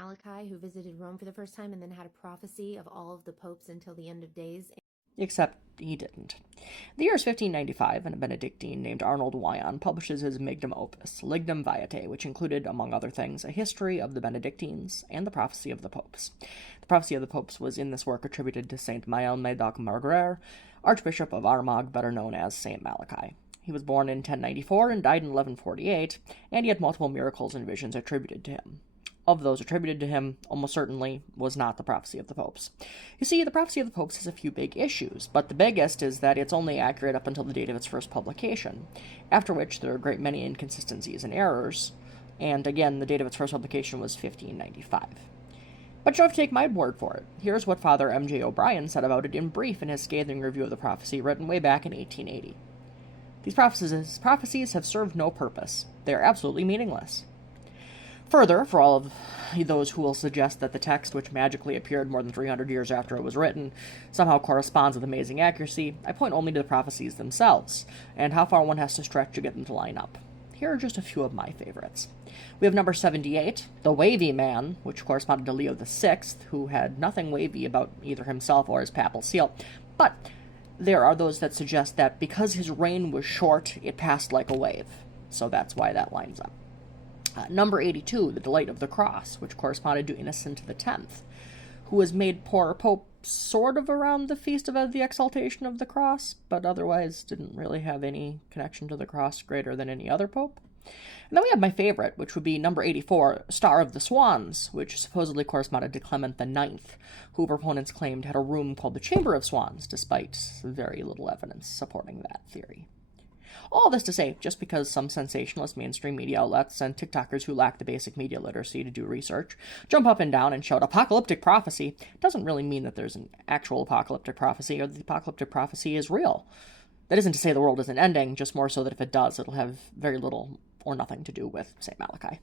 Malachi, who visited Rome for the first time and then had a prophecy of all of the popes until the end of days. Except he didn't. The year is 1595, and a Benedictine named Arnold Wyon publishes his magnum opus, Lignum Vitae, which included, among other things, a history of the Benedictines and the prophecy of the popes. The prophecy of the popes was in this work attributed to Saint Mael Medoc Marguerre, Archbishop of Armagh, better known as Saint Malachi. He was born in 1094 and died in 1148, and he had multiple miracles and visions attributed to him. Of those attributed to him, almost certainly was not the prophecy of the popes. You see, the prophecy of the popes has a few big issues, but the biggest is that it's only accurate up until the date of its first publication, after which there are a great many inconsistencies and errors, and again, the date of its first publication was 1595. But you don't have to take my word for it. Here's what Father M.J. O'Brien said about it in brief in his scathing review of the prophecy written way back in 1880. These prophecies have served no purpose. They are absolutely meaningless. Further, for all of those who will suggest that the text, which magically appeared more than 300 years after it was written, somehow corresponds with amazing accuracy, I point only to the prophecies themselves, and how far one has to stretch to get them to line up. Here are just a few of my favorites. We have number 78, the Wavy Man, which corresponded to Leo VI, who had nothing wavy about either himself or his papal seal, but there are those that suggest that because his reign was short, it passed like a wave, so that's why that lines up. Number 82, the Delight of the Cross, which corresponded to Innocent X, who was made poor pope sort of around the feast of the Exaltation of the Cross, but otherwise didn't really have any connection to the cross greater than any other pope. And then we have my favorite, which would be number 84, Star of the Swans, which supposedly corresponded to Clement IX, who proponents claimed had a room called the Chamber of Swans, despite very little evidence supporting that theory. All this to say, just because some sensationalist mainstream media outlets and TikTokers who lack the basic media literacy to do research jump up and down and shout apocalyptic prophecy doesn't really mean that there's an actual apocalyptic prophecy or that the apocalyptic prophecy is real. That isn't to say the world isn't ending, just more so that if it does, it'll have very little or nothing to do with St. Malachi.